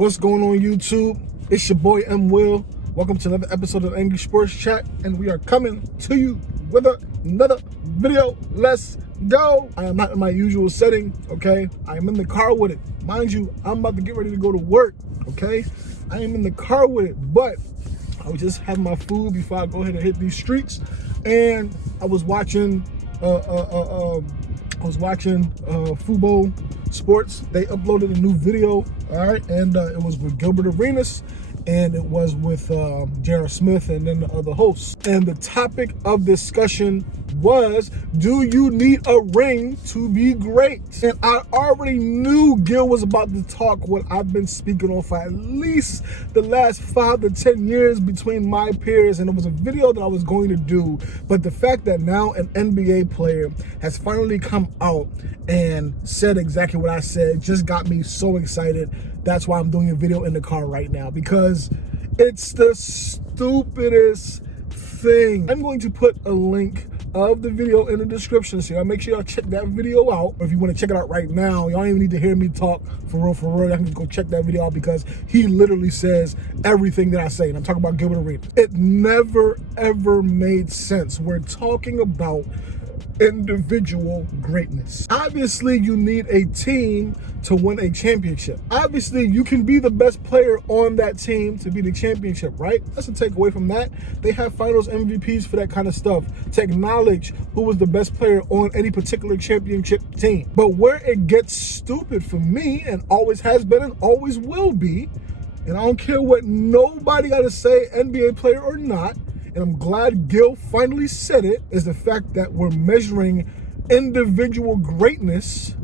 What's going on YouTube? It's your boy M. Will. Welcome to another episode of Angry Sports Chat, and we are coming to you with another video. Let's go. I am not in my usual setting, okay? I am in the car with it. Mind you, I'm about to get ready to go to work, okay? I am in the car with it, but I was just having my food before I go ahead and hit these streets, and I was watching fubo sports. They uploaded a new video, all right, and it was with Gilbert Arena and it was with J.R. Smith and then the other hosts. And the topic of discussion was, do you need a ring to be great? And I already knew Gil was about to talk what I've been speaking on for at least the last 5 to 10 years between my peers, and it was a video that I was going to do. But the fact that now an NBA player has finally come out and said exactly what I said just got me so excited. That's why I'm doing a video in the car right now, because it's the stupidest thing. I'm going to put a link of the video in the description, so y'all make sure y'all check that video out. Or if you want to check it out right now, y'all don't even need to hear me talk for real. Y'all can just go check that video out, because he literally says everything that I say. And I'm talking about Gilbert Arena. It never ever made sense. We're talking about individual greatness. Obviously, you need a team to win a championship. Obviously, you can be the best player on that team to be the championship, right? That's a takeaway from that. They have finals MVPs for that kind of stuff, to acknowledge who was the best player on any particular championship team. But where it gets stupid for me, and always has been and always will be, and I don't care what nobody got to say, NBA player or not, and I'm glad Gil finally said it, is the fact that we're measuring individual greatness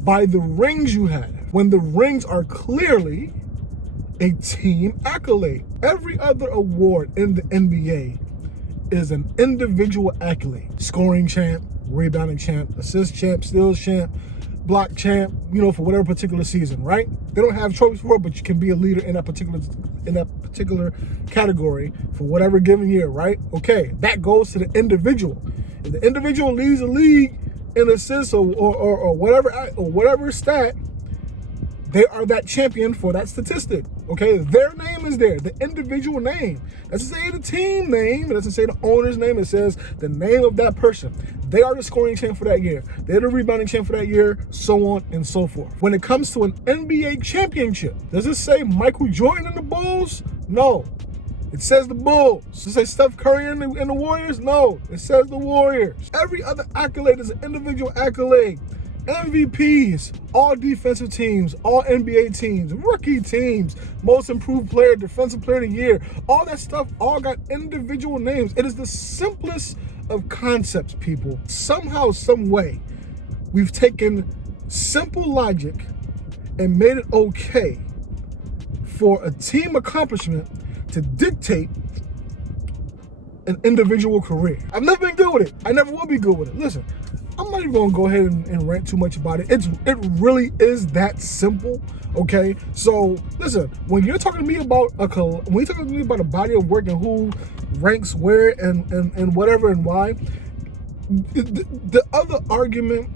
by the rings you have, when the rings are clearly a team accolade. Every other award in the NBA is an individual accolade. Scoring champ, rebounding champ, assist champ, steals champ, block champ, for whatever particular season, right? They don't have trophies for it, but you can be a leader in that particular category for whatever given year, right? Okay, that goes to the individual. If the individual leads the league in assists or whatever stat, they are that champion for that statistic. Okay, their name is there, the individual name. It doesn't say the team name, it doesn't say the owner's name, it says the name of that person. They are the scoring champ for that year. They're the rebounding champ for that year, so on and so forth. When it comes to an NBA championship, does it say Michael Jordan and the Bulls? No. It says the Bulls. Does it say Steph Curry and the Warriors? No. It says the Warriors. Every other accolade is an individual accolade. MVPs, all defensive teams, all NBA teams, rookie teams, most improved player, defensive player of the year, all that stuff all got individual names. It is the simplest of concepts, people. Somehow, some way, we've taken simple logic and made it okay for a team accomplishment to dictate an individual career. I've never been good with it. I never will be good with it. Listen, I'm not even gonna go ahead and rant too much about it. It really is that simple, okay? So listen, when you're talking to me about a body of work and who ranks where and whatever and why, the other argument,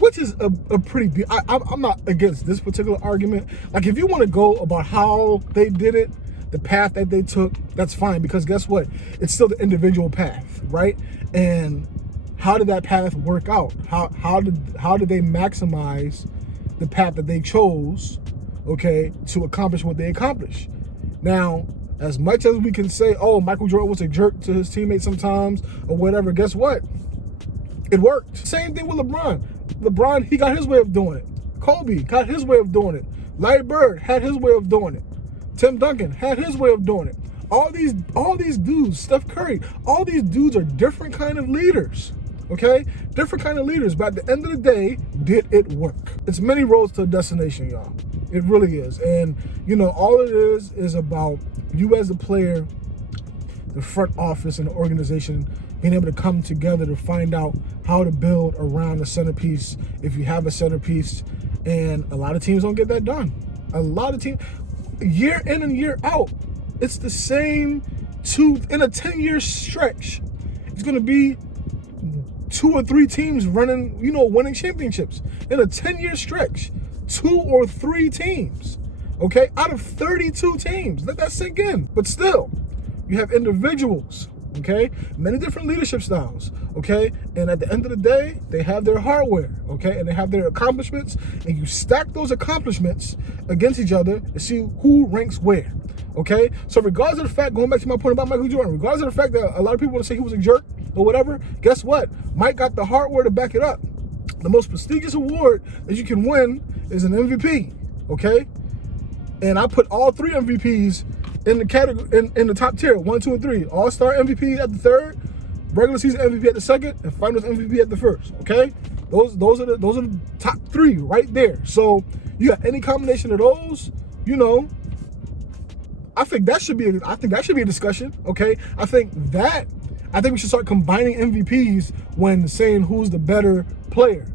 which is a pretty deep, I'm not against this particular argument. Like, if you want to go about how they did it, the path that they took, that's fine, because guess what? It's still the individual path, right? And how did that path work out? How did they maximize the path that they chose, okay, to accomplish what they accomplished? Now, as much as we can say, oh, Michael Jordan was a jerk to his teammates sometimes or whatever, guess what? It worked. Same thing with LeBron. LeBron, he got his way of doing it. Kobe got his way of doing it. Larry Bird had his way of doing it. Tim Duncan had his way of doing it. All these dudes, Steph Curry, all these dudes are different kind of leaders, okay? Different kind of leaders, but at the end of the day, did it work? It's many roads to a destination, y'all. It really is. And, all it is about you as a player, the front office and the organization being able to come together to find out how to build around the centerpiece, if you have a centerpiece. And a lot of teams don't get that done. A lot of teams, year in and year out, it's the same in a 10-year stretch. It's going to be 2 or 3 teams winning championships in a 10-year stretch. 2 or 3 teams. okay? Out of 32 teams. Let that sink in. But still, you have individuals, okay? Many different leadership styles, okay? And at the end of the day, they have their hardware, okay? And they have their accomplishments, and you stack those accomplishments against each other to see who ranks where, okay? So regardless of the fact, going back to my point about Michael Jordan, regardless of the fact that a lot of people want to say he was a jerk or whatever, guess what? Mike got the hardware to back it up. The most prestigious award that you can win is an MVP, okay? And I put all 3 MVPs in the category, in the top tier, 1, 2, and 3. All-Star MVP at the 3rd, regular season MVP at the 2nd, and Finals MVP at the 1st. Okay, those are the top 3 right there. So you got any combination of those, you know, I think that should be a discussion. Okay, I think we should start combining MVPs when saying who's the better player.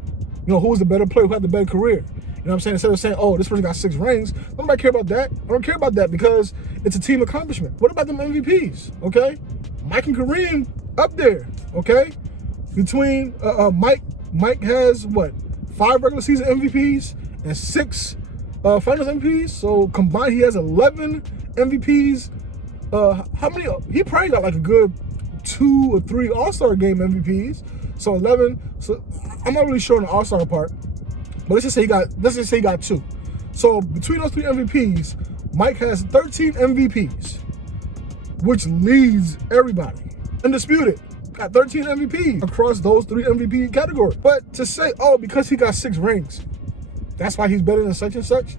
You know, who's the better player, who had the better career. You know what I'm saying? Instead of saying, oh, this person got 6 rings, nobody care about that. I don't care about that because it's a team accomplishment. What about them MVPs, okay? Mike and Kareem up there, okay? Between, Mike has, what, 5 regular season MVPs and 6 finals MVPs? So combined, he has 11 MVPs. How many? He probably got like a good 2 or 3 All-Star game MVPs. So 11. So I'm not really sure on the All-Star part. But let's just say he got 2. So between those 3 MVPs, Mike has 13 MVPs, which leads everybody. Undisputed. Got 13 MVPs across those 3 MVP categories. But to say, oh, because he got 6 rings, that's why he's better than such and such?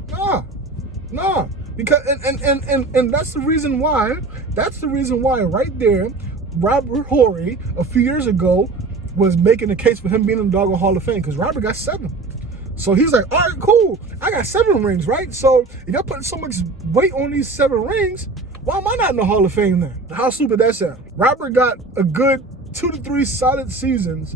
Nah. Because and that's the reason why. That's the reason why right there, Robert Horry a few years ago was making a case for him being in the Doggone Hall of Fame because Robert got 7. So he's like, all right, cool. I got 7 rings, right? So if y'all putting so much weight on these 7 rings, why am I not in the Hall of Fame then? How stupid that sound? Robert got a good 2 to 3 solid seasons,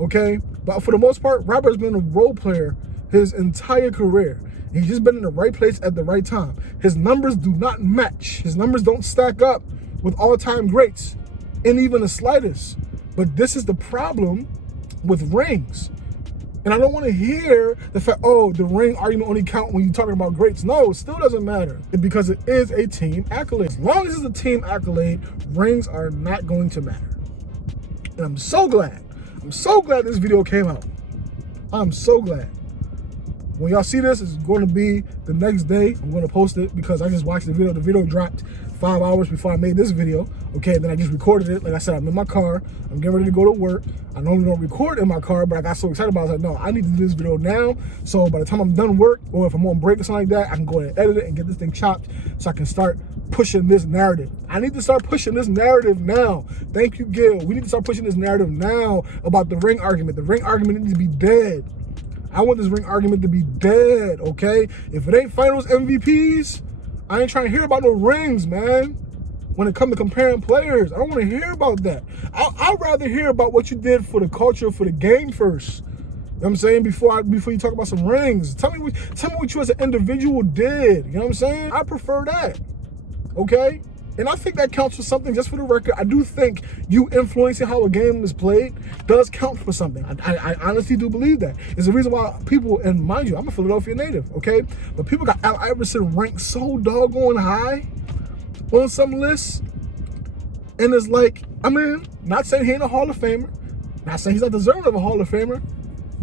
okay? But for the most part, Robert's been a role player his entire career. He's just been in the right place at the right time. His numbers do not match. His numbers don't stack up with all-time greats in even the slightest. But this is the problem with rings. And I don't want to hear the fact, oh, the ring argument only count when you're talking about greats. No, it still doesn't matter because it is a team accolade. As long as it's a team accolade, rings are not going to matter. And I'm so glad this video came out. I'm so glad. When y'all see this, it's going to be the next day. I'm going to post it because I just watched the video. The video dropped 5 hours before I made this video. Okay, then I just recorded it. Like I said, I'm in my car. I'm getting ready to go to work. I normally don't record in my car, but I got so excited about it. I was like, no, I need to do this video now. So by the time I'm done work, or if I'm on break or something like that, I can go ahead and edit it and get this thing chopped so I can start pushing this narrative. I need to start pushing this narrative now. Thank you, Gil. We need to start pushing this narrative now about the ring argument. The ring argument needs to be dead. I want this ring argument to be dead, okay? If it ain't finals MVPs, I ain't trying to hear about no rings, man. When it comes to comparing players, I don't want to hear about that. I'd rather hear about what you did for the culture, for the game first. You know what I'm saying? Before you talk about some rings. Tell me what you as an individual did. You know what I'm saying? I prefer that, okay? And I think that counts for something. Just for the record, I do think you influencing how a game is played does count for something. I honestly do believe that. It's the reason why people, and mind you, I'm a Philadelphia native, okay? But people got Al Iverson ranked so doggone high on some lists. And it's like, I mean, not saying he ain't a Hall of Famer, not saying he's not deserving of a Hall of Famer,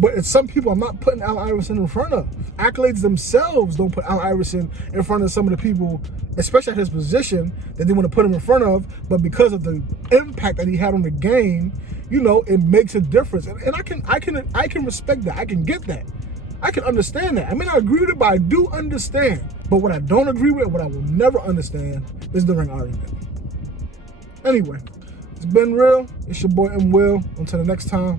but it's some people I'm not putting Al Iverson in front of. Accolades themselves don't put Al Iverson in front of some of the people, especially at his position, that they want to put him in front of. But because of the impact that he had on the game, you know, it makes a difference. And I can respect that. I can get that. I can understand that. I may not agree with it, but I do understand. But what I don't agree with, what I will never understand, is the ring argument. Anyway, it's been real. It's your boy M. Will. Until the next time.